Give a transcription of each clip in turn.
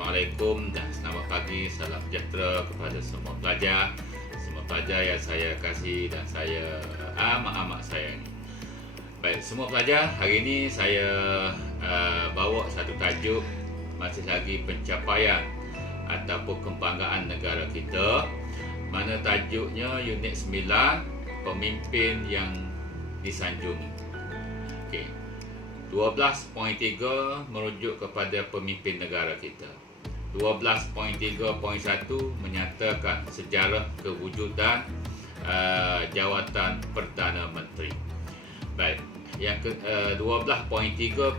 Assalamualaikum dan selamat pagi, salam sejahtera kepada semua pelajar yang saya kasih dan saya amat sayangi. Baik, semua pelajar, hari ini saya bawa satu tajuk, masih lagi pencapaian ataupun kebanggaan negara kita, mana tajuknya unit 9, pemimpin yang disanjungi. Okey. 12.3 merujuk kepada pemimpin negara kita. 12.3.1 menyatakan sejarah kewujudan jawatan Perdana Menteri. Baik, yang 12.3.2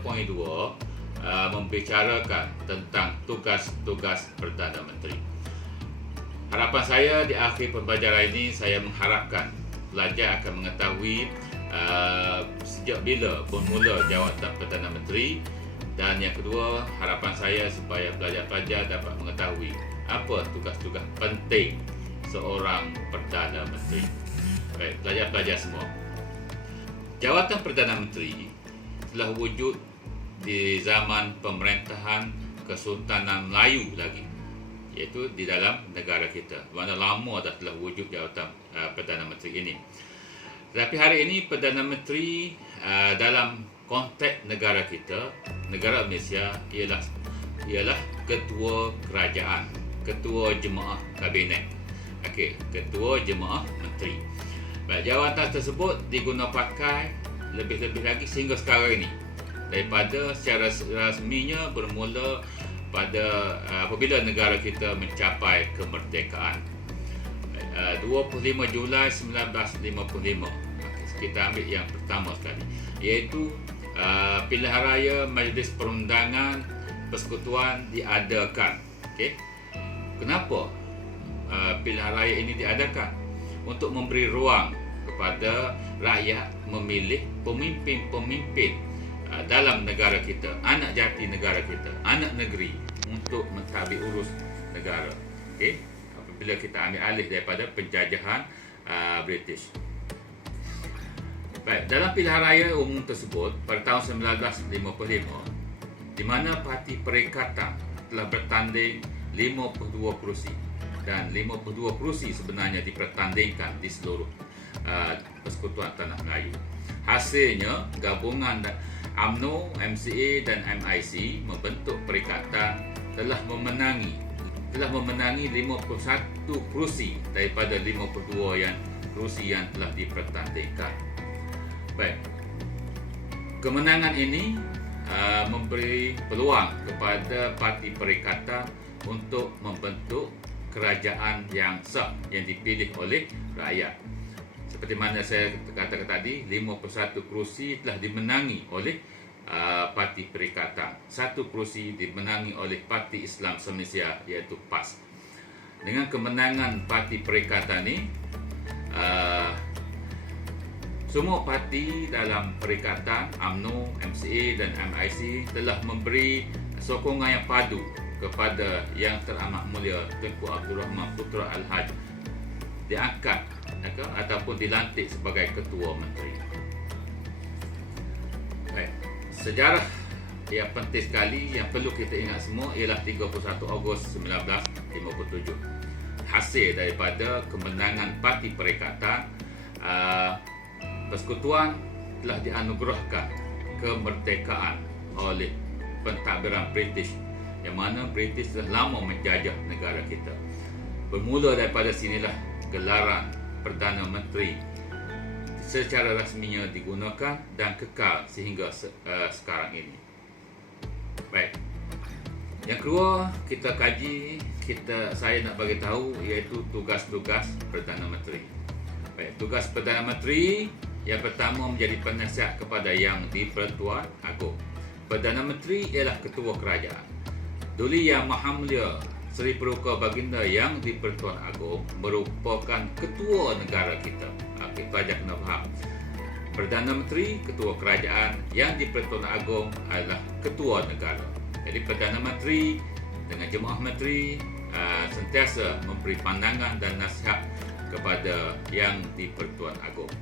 membicarakan tentang tugas-tugas Perdana Menteri. Harapan saya di akhir pembelajaran ini, saya mengharapkan pelajar akan mengetahui sejak bila bermula jawatan Perdana Menteri, dan yang kedua, harapan saya supaya pelajar-pelajar dapat mengetahui apa tugas-tugas penting seorang Perdana Menteri. Baik, pelajar-pelajar semua, jawatan Perdana Menteri telah wujud di zaman pemerintahan Kesultanan Melayu lagi, iaitu di dalam negara kita. Mana lama dah telah wujud jawatan Perdana Menteri ini. Tetapi hari ini Perdana Menteri dalam konteks negara kita, negara Malaysia, ialah ketua kerajaan, ketua jemaah kabinet. Okey, ketua jemaah menteri. Baik, jawatan tersebut diguna pakai lebih-lebih lagi sehingga sekarang ini, daripada secara rasminya bermula pada apabila negara kita mencapai kemerdekaan 25 Julai 1955. Kita ambil yang pertama sekali, iaitu pilihan raya Majlis Perundangan Persekutuan diadakan. Okey, kenapa pilihan raya ini diadakan? Untuk memberi ruang kepada rakyat memilih pemimpin-pemimpin dalam negara kita, anak jati negara kita, anak negeri, untuk mentadbir urus negara. Okey, apabila kita ambil alih daripada penjajahan British. Baik, dalam pilihan raya umum tersebut pada tahun 1955, di mana Parti Perikatan telah bertanding 52 kerusi, dan 52 kerusi sebenarnya dipertandingkan di seluruh Persekutuan Tanah Melayu. Hasilnya, gabungan UMNO, MCA dan MIC membentuk perikatan telah memenangi 51 kerusi daripada 52 kerusi yang telah dipertandingkan. Baik, kemenangan ini memberi peluang kepada Parti Perikatan untuk membentuk kerajaan yang sah yang dipilih oleh rakyat. Seperti mana saya katakan tadi, 51 kerusi telah dimenangi oleh Parti Perikatan. 1 kerusi dimenangi oleh Parti Islam Se-Malaysia, iaitu PAS. Dengan kemenangan Parti Perikatan ini, semua parti dalam perikatan UMNO, MCA dan MIC telah memberi sokongan yang padu kepada Yang Teramat Mulia Tengku Abdul Rahman Putra Al-Haj diangkat ataupun dilantik sebagai Ketua Menteri. Baik, sejarah yang penting sekali yang perlu kita ingat semua ialah 31 Ogos 1957. Hasil daripada kemenangan Parti Perikatan, Persekutuan telah dianugerahkan kemerdekaan oleh pentadbiran British, yang mana British telah lama menjajah negara kita. Bermula daripada sinilah gelaran Perdana Menteri secara rasminya digunakan dan kekal sehingga sekarang ini. Baik, yang kedua kita kaji, saya nak bagi tahu, iaitu tugas-tugas Perdana Menteri. Baik, tugas Perdana Menteri yang pertama menjadi penasihat kepada Yang di-Pertuan Agong. Perdana Menteri ialah ketua kerajaan. Duli Yang Maha Mulia Seri Peruka Baginda Yang di-Pertuan Agong merupakan ketua negara kita. Kita aja kena faham. Perdana Menteri, ketua kerajaan, Yang di-Pertuan Agong adalah ketua negara. Jadi Perdana Menteri dengan jemaah menteri sentiasa memberi pandangan dan nasihat kepada Yang di-Pertuan Agong.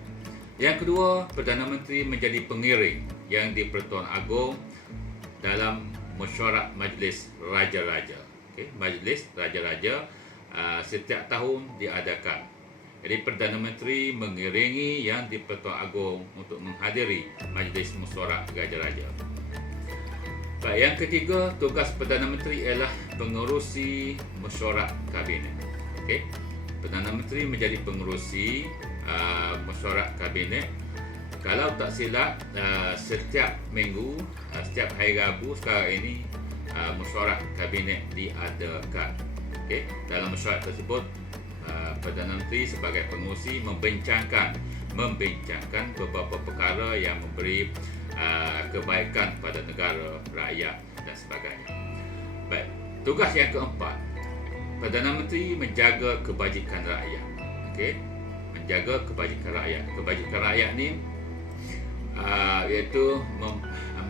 Yang kedua, Perdana Menteri menjadi pengiring Yang di-Pertuan Agong dalam Mesyuarat Majlis Raja-Raja. Okey, Majlis Raja-Raja setiap tahun diadakan. Jadi Perdana Menteri mengiringi Yang di-Pertuan Agong untuk menghadiri Majlis Mesyuarat Raja-Raja. Baik, yang ketiga, tugas Perdana Menteri ialah pengerusi mesyuarat kabinet. Okey, Perdana Menteri menjadi pengerusi mesyuarat kabinet. Kalau tak silap, setiap minggu, setiap hari Rabu sekarang ini, mesyuarat kabinet diadakan. Okey, dalam mesyuarat tersebut, Perdana Menteri sebagai pengerusi membincangkan beberapa perkara yang memberi kebaikan kepada negara, rakyat dan sebagainya. Baik, tugas yang keempat, Perdana Menteri menjaga kebajikan rakyat. Okey, menjaga kebajikan rakyat. Kebajikan rakyat ni iaitu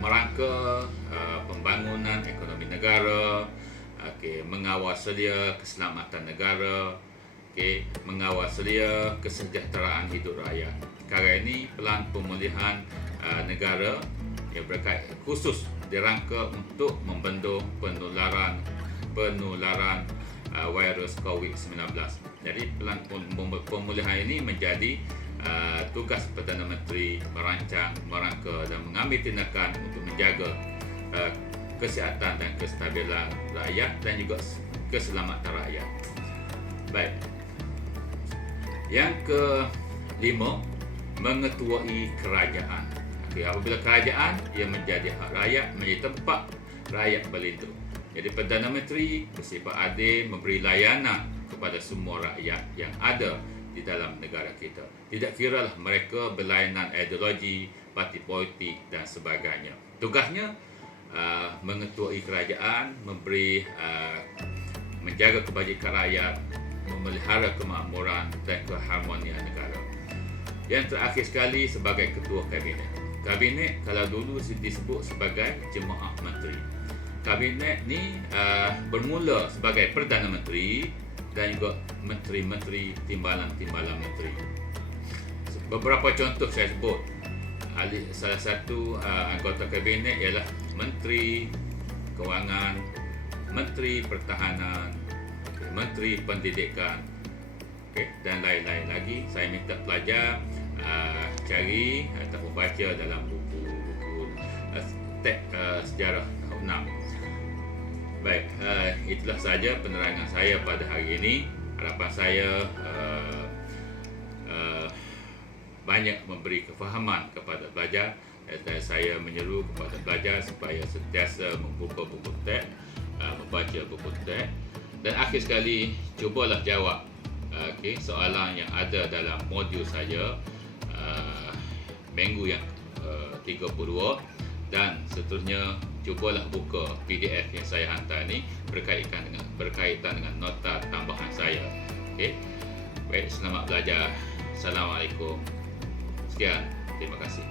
merangka pembangunan ekonomi negara, mengawal sedia keselamatan negara, mengawal sedia kesejahteraan hidup rakyat. Sekarang ini pelan pemulihan negara yang berkait khusus dirangka untuk membendung penularan virus COVID-19. Jadi pelan pemulihan ini menjadi tugas Perdana Menteri merancang, merangka dan mengambil tindakan untuk menjaga kesihatan dan kestabilan rakyat dan juga keselamatan rakyat. Baik. Yang kelima, mengetuai kerajaan. Okey, apabila kerajaan ia menjadi hak rakyat, menjadi tempat rakyat berlindung. Jadi Perdana Menteri bersifat adil memberi layanan kepada semua rakyat yang ada di dalam negara kita. Tidak kiralah mereka berlainan ideologi, parti politik dan sebagainya. Tugasnya mengetuai kerajaan, memberi menjaga kebajikan rakyat, memelihara kemakmuran dan keharmonian negara. Yang terakhir sekali, sebagai ketua kabinet. Kabinet kalau dulu disebut sebagai jemaah menteri. Kabinet ni bermula sebagai Perdana Menteri dan juga menteri-menteri, timbalan-timbalan menteri. Beberapa contoh saya sebut. Salah satu anggota kabinet ialah Menteri Kewangan, Menteri Pertahanan, Menteri Pendidikan, dan lain-lain lagi. Saya minta pelajar cari atau membaca dalam buku teks sejarah tahun 6. Baik, itulah saja penerangan saya pada hari ini. Harapan saya banyak memberi kefahaman kepada pelajar, dan saya menyeru kepada pelajar supaya sentiasa membuka buku teks, membaca buku teks. Dan akhir sekali, cubalah jawab soalan yang ada dalam modul saya minggu yang 32, dan seterusnya cubalah buka PDF yang saya hantar ni berkaitan dengan nota tambahan saya. Okey. Baik, selamat belajar. Assalamualaikum. Sekian, terima kasih.